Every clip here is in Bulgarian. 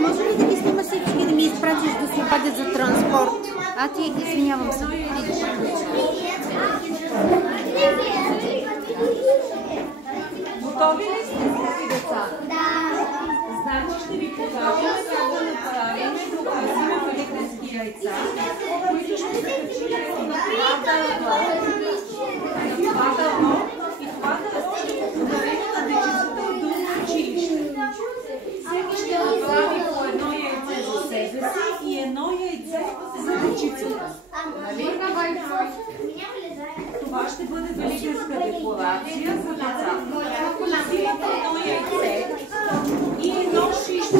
Може ли да ги снимаш всички и да ми изпратиш да се обадят за транспорт? А ти, извинявам се. Готови ли сте, скъпи деца? Да. Значи ще ви покажа как да направим красиви великденски яйца, които ще се качим на това дърво. И това дърво ще го подарим на дечицата до училище. Всеки ще направи по едно яйце за себе си и едно яйце за дечицата. Нали? Това ще бъде великденска декорация за децата. Взимате едно яйце и едно шишче.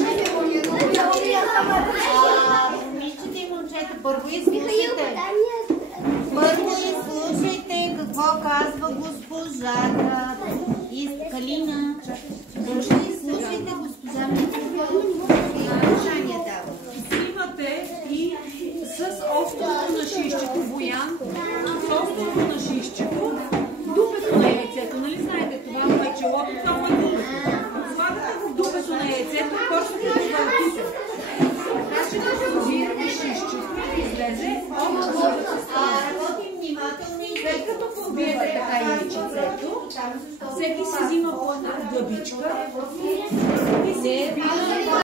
Момичета и момчета, първо изслушайте. Първо изслушайте какво казва госпожата. Калина. Първо изслушайте госпожа Взимате и с островото на шишчето, Боян, с островото на шишчето, дупето на яйцето. Нали знаете това печелото, това му е дупето. Слагате го в дупето на яйцето и почвате да въртите. Така ще да взирате шишчето и излезе от дупето. Работим внимателно и след като побиете така яйчицето, всеки си взима по една гъбичка и се избира